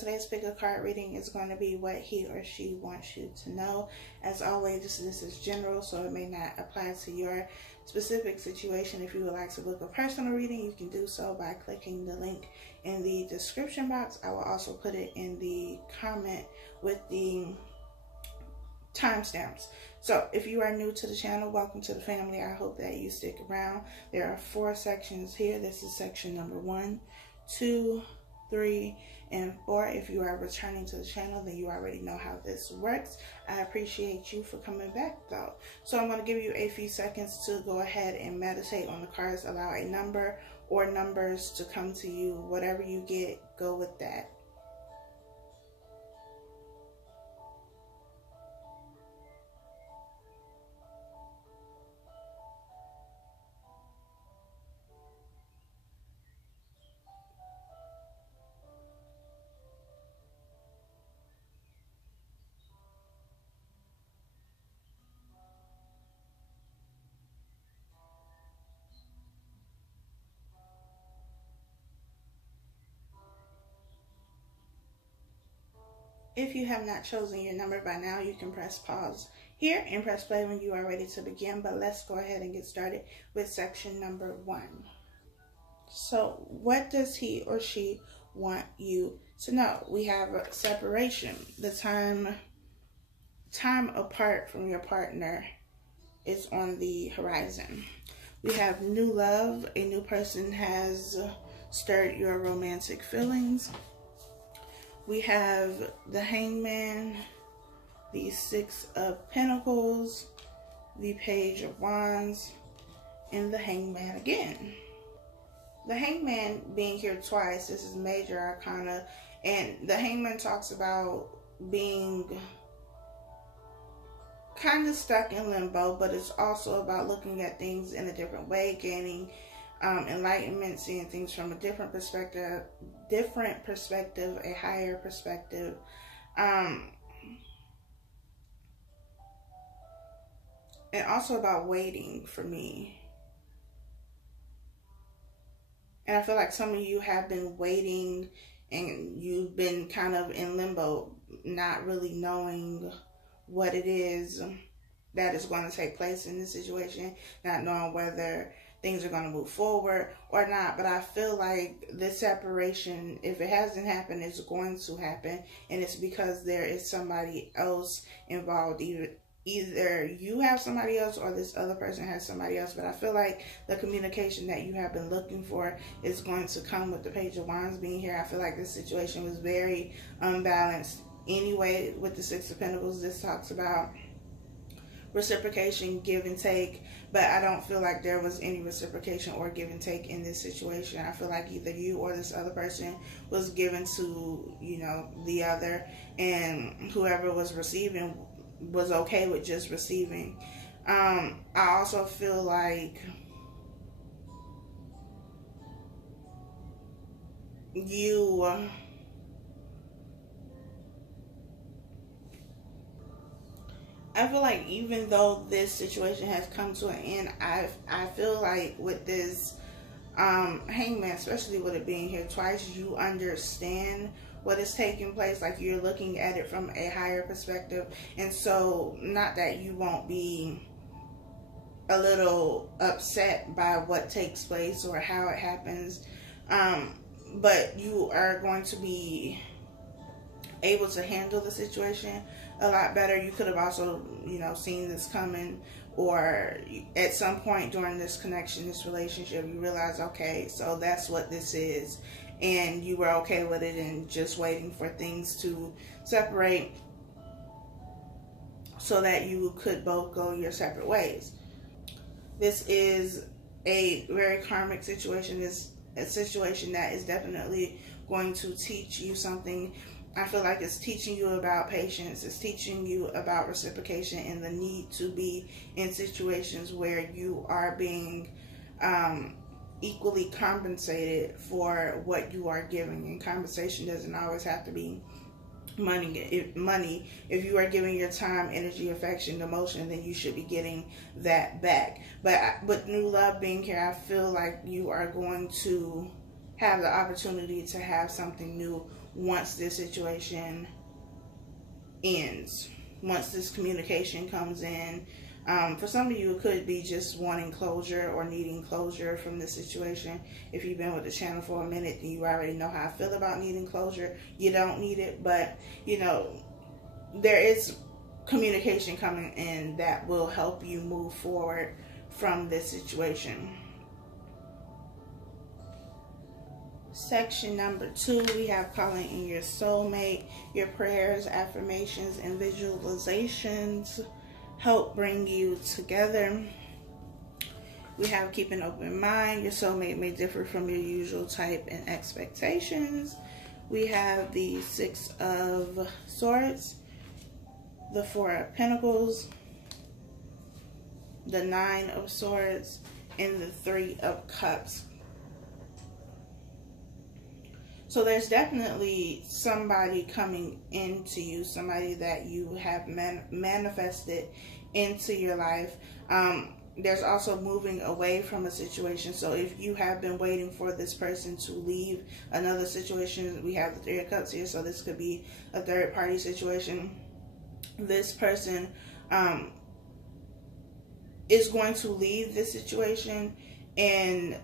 today's pick a card reading is going to be what he or she wants you to know. As always, this is general, so it may not apply to your specific situation. If you would like to book a personal reading, you can do so by clicking the link in the description box. I will also put it in the comment with the timestamps. So if you are new to the channel, welcome to the family. I hope that you stick around. There are 4 sections here. This is section number 1, 2, 3, and 4. If you are returning to the channel, then you already know how this works. I appreciate you for coming back though. So I'm going to give you a few seconds to go ahead and meditate on the cards. Allow a number or numbers to come to you. Whatever you get, go with that. If you have not chosen your number by now, you can press pause here and press play when you are ready to begin. But let's go ahead and get started with section number 1. So what does he or she want you to know? We have a separation. The time apart from your partner is on the horizon. We have new love. A new person has stirred your romantic feelings. We have the Hangman, the 6 of Pentacles, the Page of Wands, and the Hangman again. The Hangman being here twice, this is major arcana, and the Hangman talks about being kind of stuck in limbo, but it's also about looking at things in a different way, gaining enlightenment, seeing things from a different perspective, a higher perspective. And also about waiting for me. And I feel like some of you have been waiting and you've been kind of in limbo, not really knowing what it is that is going to take place in this situation, not knowing whether things are going to move forward or not. But I feel like this separation, if it hasn't happened, it's going to happen. And it's because there is somebody else involved. Either you have somebody else or this other person has somebody else. But I feel like the communication that you have been looking for is going to come with the Page of Wands being here. I feel like this situation was very unbalanced. Anyway, with the 6 of Pentacles, this talks about reciprocation, give and take, but I don't feel like there was any reciprocation or give and take in this situation. I feel like either you or this other person was given to, you know, the other, and whoever was receiving was okay with just receiving. I also feel like I feel like even though this situation has come to an end, I feel like with this Hangman, especially with it being here twice, you understand what is taking place. Like, you're looking at it from a higher perspective. And so, not that you won't be a little upset by what takes place or how it happens, but you are going to be able to handle the situation a lot better. You could have also, you know, seen this coming, or at some point during this connection, this relationship, you realize, okay, so that's what this is, and you were okay with it and just waiting for things to separate so that you could both go your separate ways. This is a very karmic situation. It's a situation that is definitely going to teach you something. I feel like it's teaching you about patience. It's teaching you about reciprocation and the need to be in situations where you are being equally compensated for what you are giving. And compensation doesn't always have to be money. If you are giving your time, energy, affection, emotion, then you should be getting that back. But with new love being here, I feel like you are going to have the opportunity to have something new once this situation ends, once this communication comes in. For some of you, it could be just wanting closure or needing closure from this situation. If you've been with the channel for a minute, then you already know how I feel about needing closure. You don't need it, but, you know, there is communication coming in that will help you move forward from this situation. Section number 2, we have calling in your soulmate. Your prayers, affirmations, and visualizations help bring you together. We have keep an open mind. Your soulmate may differ from your usual type and expectations. We have the 6 of Swords, the 4 of Pentacles, the 9 of Swords, and the 3 of Cups. So there's definitely somebody coming into you, somebody that you have manifested into your life. There's also moving away from a situation. So if you have been waiting for this person to leave another situation, we have the 3 of Cups here, so this could be a third party situation. This person is going to leave this situation and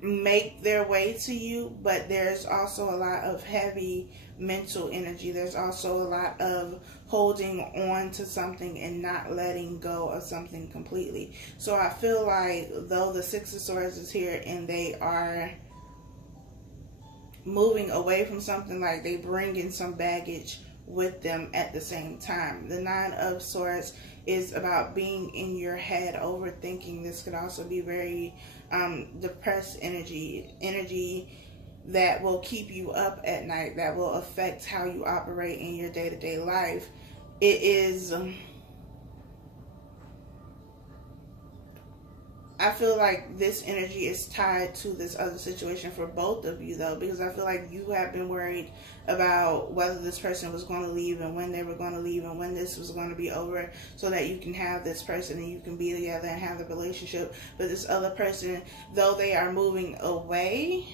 make their way to you, but there's also a lot of heavy mental energy. There's also a lot of holding on to something and not letting go of something completely. So I feel like though the 6 of Swords is here and they are moving away from something, like they bring in some baggage with them at the same time. The 9 of Swords is about being in your head, overthinking. This could also be very depressed energy that will keep you up at night, that will affect how you operate in your day-to-day life. It is I feel like this energy is tied to this other situation for both of you, though, because I feel like you have been worried about whether this person was going to leave and when they were going to leave and when this was going to be over, so that you can have this person and you can be together and have the relationship. But this other person, though they are moving away,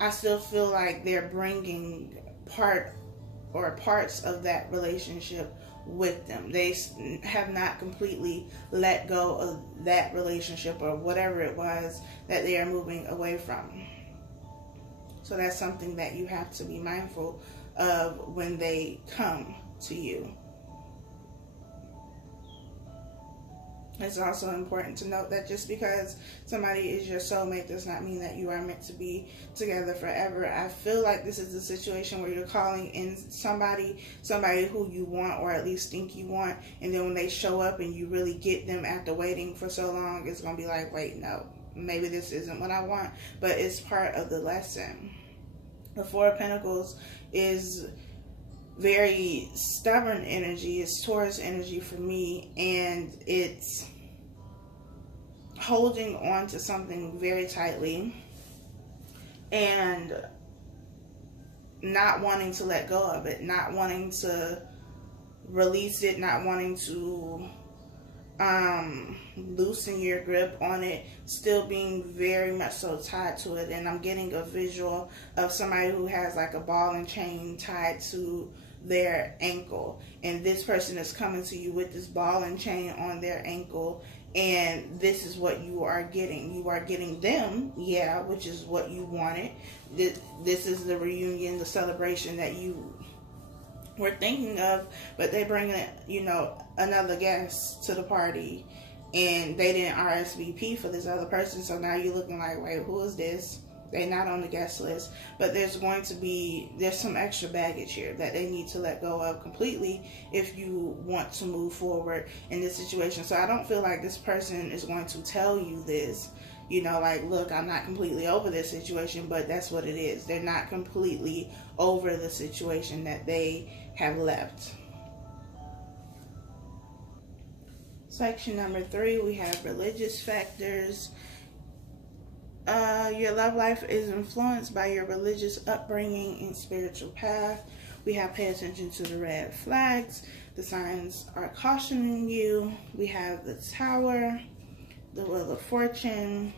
I still feel like they're bringing parts of that relationship with them. They have not completely let go of that relationship or whatever it was that they are moving away from. So that's something that you have to be mindful of when they come to you. It's also important to note that just because somebody is your soulmate does not mean that you are meant to be together forever. I feel like this is a situation where you're calling in somebody who you want, or at least think you want, and then when they show up and you really get them after waiting for so long, it's going to be like, wait, no, maybe this isn't what I want, but it's part of the lesson. The 4 of Pentacles is very stubborn energy. It's Taurus energy for me, and it's holding on to something very tightly and not wanting to let go of it, not wanting to release it, not wanting to loosen your grip on it, still being very much so tied to it. And I'm getting a visual of somebody who has like a ball and chain tied to their ankle, and this person is coming to you with this ball and chain on their ankle, and this is what you are getting. You are getting them, yeah, which is what you wanted. This is the reunion, the celebration that you were thinking of, but they bring in, you know, another guest to the party, and they didn't RSVP for this other person, so now you're looking like, wait, who is this? They're not on the guest list. But there's some extra baggage here that they need to let go of completely if you want to move forward in this situation. So I don't feel like this person is going to tell you this, you know, like, look, I'm not completely over this situation, but that's what it is. They're not completely over the situation that they have left. Section number 3, we have religious factors. Your love life is influenced by your religious upbringing and spiritual path. We have pay attention to the red flags. The signs are cautioning you. We have the Tower, the Wheel of Fortune,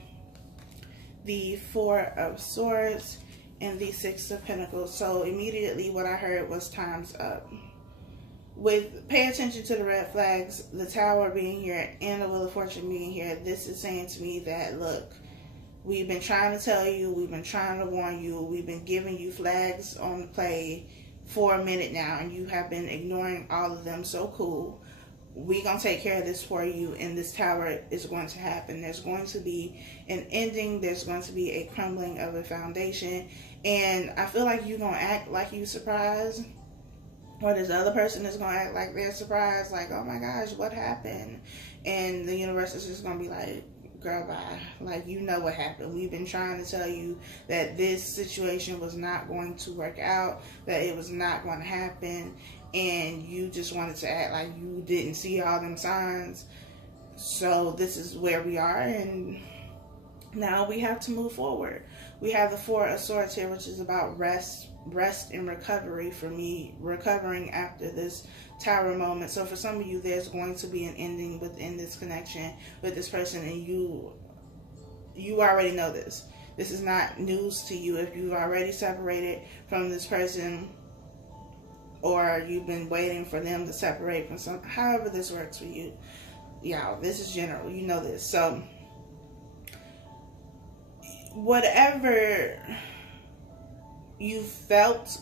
the 4 of Swords, and the Six of Pentacles. So immediately what I heard was time's up. Pay attention to the red flags, the Tower being here and the Wheel of Fortune being here. This is saying to me that, look, we've been trying to tell you, we've been trying to warn you, we've been giving you flags on the play for a minute now, and you have been ignoring all of them. So cool. We're going to take care of this for you, and this Tower is going to happen. There's going to be an ending. There's going to be a crumbling of a foundation, and I feel like you're going to act like you surprised, or this other person is going to act like they're surprised, like, oh my gosh, what happened? And the universe is just going to be like, girl, bye. Like, you know what happened. We've been trying to tell you that this situation was not going to work out, that it was not going to happen, and you just wanted to act like you didn't see all them signs. So this is where we are, and now we have to move forward. We have the Four of Swords here, which is about rest and recovery. For me, recovering after this Tower moment. So for some of you, there's going to be an ending within this connection with this person, and you already know this. This is not news to you. If you've already separated from this person, or you've been waiting for them to separate from some, however this works for you, y'all, this is general. You know this. So whatever you felt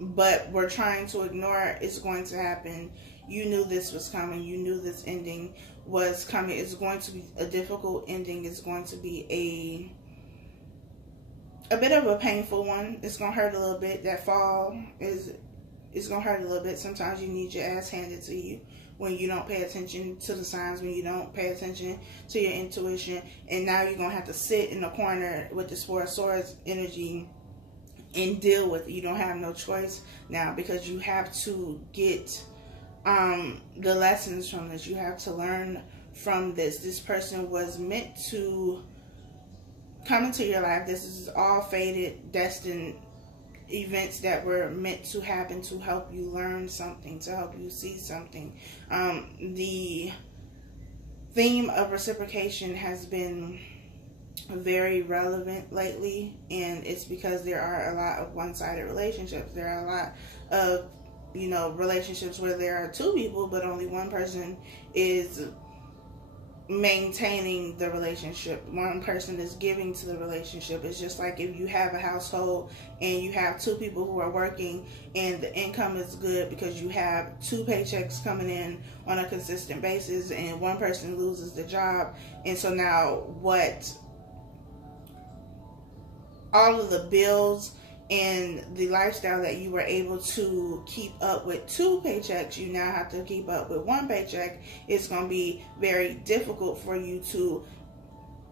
but were trying to ignore is going to happen. You knew this was coming. You knew this ending was coming. It's going to be a difficult ending. It's going to be a bit of a painful one. It's going to hurt a little bit. That fall is going to hurt a little bit. Sometimes you need your ass handed to you when you don't pay attention to the signs, when you don't pay attention to your intuition. And now you're going to have to sit in the corner with this Four of Swords energy and deal with it. You don't have no choice now, because you have to get the lessons from this. You have to learn from this. This person was meant to come into your life. This is all fated, destined events that were meant to happen to help you learn something, to help you see something. The theme of reciprocation has been very relevant lately, and it's because there are a lot of one-sided relationships. There are a lot of, you know, relationships where there are two people, but only one person is maintaining the relationship. One person is giving to the relationship. It's just like if you have a household and you have two people who are working, and the income is good because you have two paychecks coming in on a consistent basis, and one person loses the job, and so now all of the bills and the lifestyle that you were able to keep up with two paychecks, you now have to keep up with one paycheck. It's going to be very difficult for you to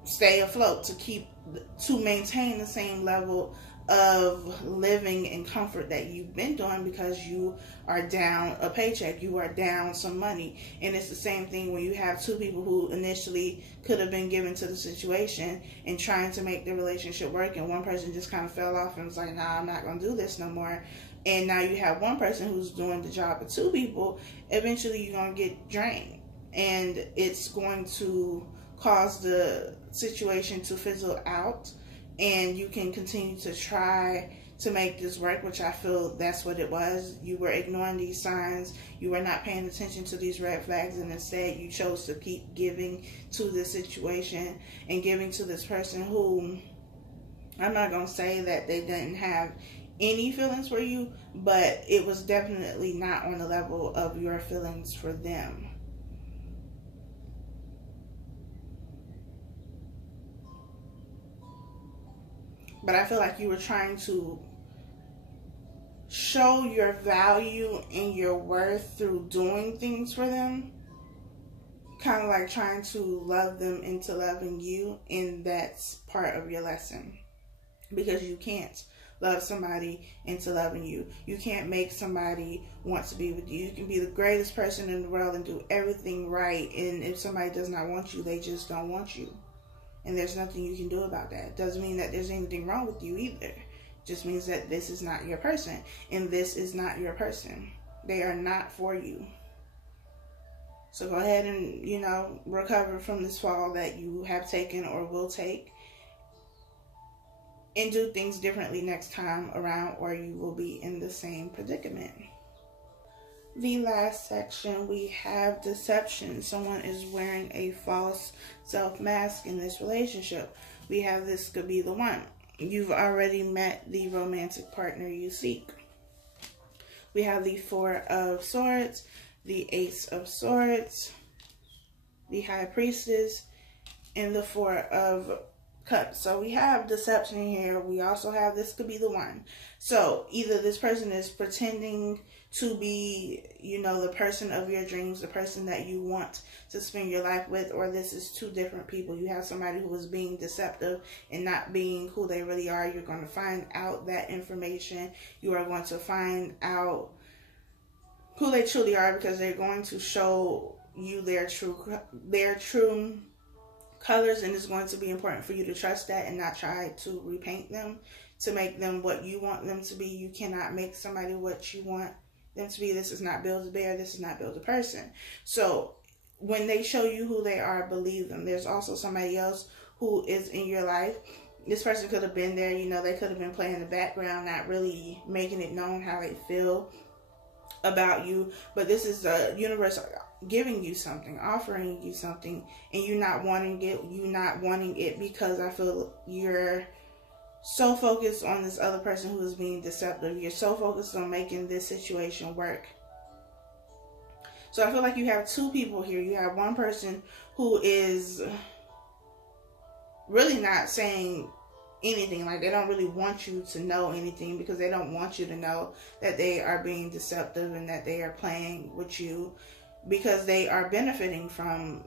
stay afloat, to maintain the same level of living and comfort that you've been doing, because you are down a paycheck, you are down some money. And it's the same thing when you have two people who initially could have been given to the situation and trying to make the relationship work, and one person just kind of fell off and was like, nah, I'm not going to do this no more. And now you have one person who's doing the job of two people. Eventually you're going to get drained, and it's going to cause the situation to fizzle out. And you can continue to try to make this work, which I feel that's what it was. You were ignoring these signs. You were not paying attention to these red flags, and instead you chose to keep giving to this situation and giving to this person who, I'm not going to say that they didn't have any feelings for you, but it was definitely not on the level of your feelings for them. But I feel like you were trying to show your value and your worth through doing things for them. Kind of like trying to love them into loving you. And that's part of your lesson. Because you can't love somebody into loving you. You can't make somebody want to be with you. You can be the greatest person in the world and do everything right. And if somebody does not want you, they just don't want you. And there's nothing you can do about that. Doesn't mean that there's anything wrong with you either. Just means that this is not your person. And this is not your person. They are not for you. So go ahead and, you know, recover from this fall that you have taken or will take. and do things differently next time around, or you will be in the same predicament. The last section, we have deception. Someone is wearing a false self mask in this relationship. We have this could be the one. You've already met the romantic partner you seek. We have the Four of Swords, the Ace of Swords, the High Priestess, and the Four of Cups. So we have deception here. We also have this could be the one. So either this person is pretending to be, you know, the person of your dreams, the person that you want to spend your life with, or this is two different people. You have somebody who is being deceptive and not being who they really are. You're going to find out that information. You are going to find out who they truly are, because they're going to show you their true colors, and it's going to be important for you to trust that and not try to repaint them to make them what you want them to be. You cannot make somebody what you want them to be. This is not build a bear. This is not build a person. So when they show you who they are, believe them. There's also somebody else who is in your life. This person could have been there. You know, they could have been playing in the background, not really making it known how they feel about you. But this is the universe giving you something, offering you something, and you not wanting it because I feel you're so focused on this other person who is being deceptive. You're so focused on making this situation work. So I feel like you have two people here. You have one person who is really not saying anything, like they don't really want you to know anything, because they don't want you to know that they are being deceptive and that they are playing with you, because they are benefiting from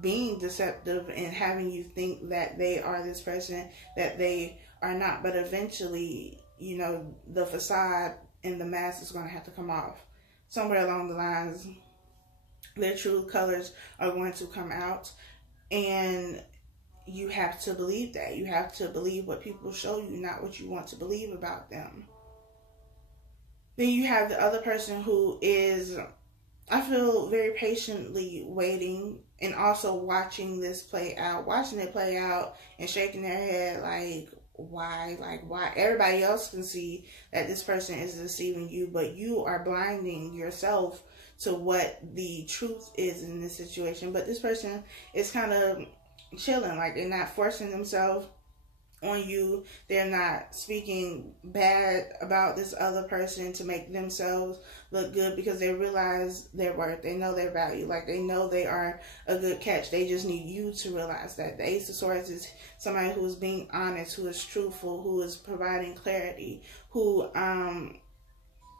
being deceptive and having you think that they are this person that they are not. But eventually, you know, the facade and the mask is going to have to come off. Somewhere along the lines, their true colors are going to come out, and you have to believe that. You have to believe what people show you, not what you want to believe about them. Then you have the other person who is, I feel, very patiently waiting and also watching this play out, watching it play out and shaking their head like, why? Like, why? Everybody else can see that this person is deceiving you, but you are blinding yourself to what the truth is in this situation. But this person is kind of chilling, like they're not forcing themselves on you. They're not speaking bad about this other person to make themselves look good, because they realize their worth. They know their value. Like, they know they are a good catch. They just need you to realize that. The Ace of Swords is somebody who is being honest, who is truthful, who is providing clarity, who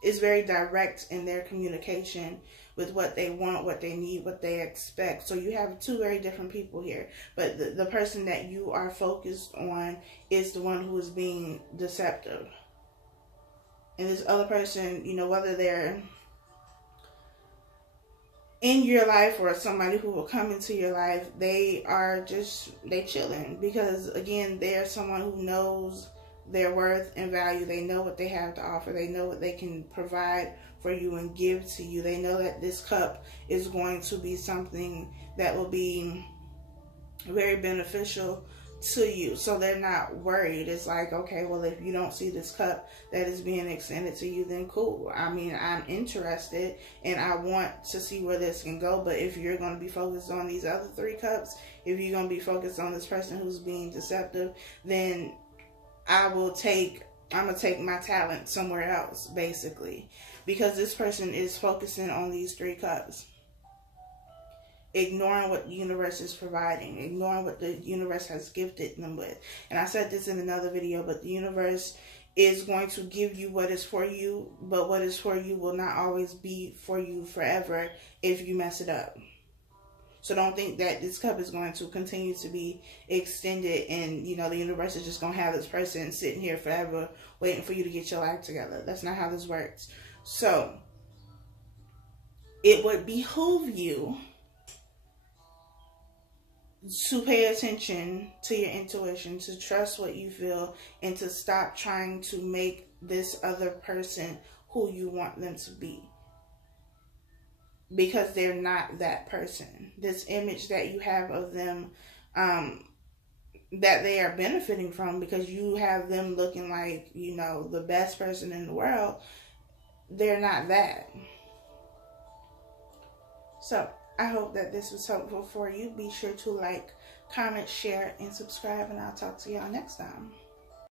is very direct in their communication with what they want, what they need, what they expect. So you have two very different people here. But the person that you are focused on is the one who is being deceptive. And this other person, you know, whether they're in your life or somebody who will come into your life, they chilling. Because, again, they're someone who knows their worth and value. They know what they have to offer. They know what they can provide for you and give to you. They know that this cup is going to be something that will be very beneficial to you. So they're not worried. It's like, okay, well, if you don't see this cup that is being extended to you, then cool. I mean, I'm interested and I want to see where this can go. But if you're going to be focused on these other three cups, if you're going to be focused on this person who's being deceptive, then I'm going to take my talent somewhere else, basically. Because this person is focusing on these three cups, ignoring what the universe is providing, ignoring what the universe has gifted them with. And I said this in another video, but the universe is going to give you what is for you, but what is for you will not always be for you forever if you mess it up. So don't think that this cup is going to continue to be extended and, you know, the universe is just going to have this person sitting here forever waiting for you to get your life together. That's not how this works. So it would behoove you to pay attention to your intuition, to trust what you feel, and to stop trying to make this other person who you want them to be. Because they're not that person. This image that you have of them that they are benefiting from, because you have them looking like, you know, the best person in the world. They're not that. So I hope that this was helpful for you. Be sure to like, comment, share, and subscribe, and I'll talk to y'all next time.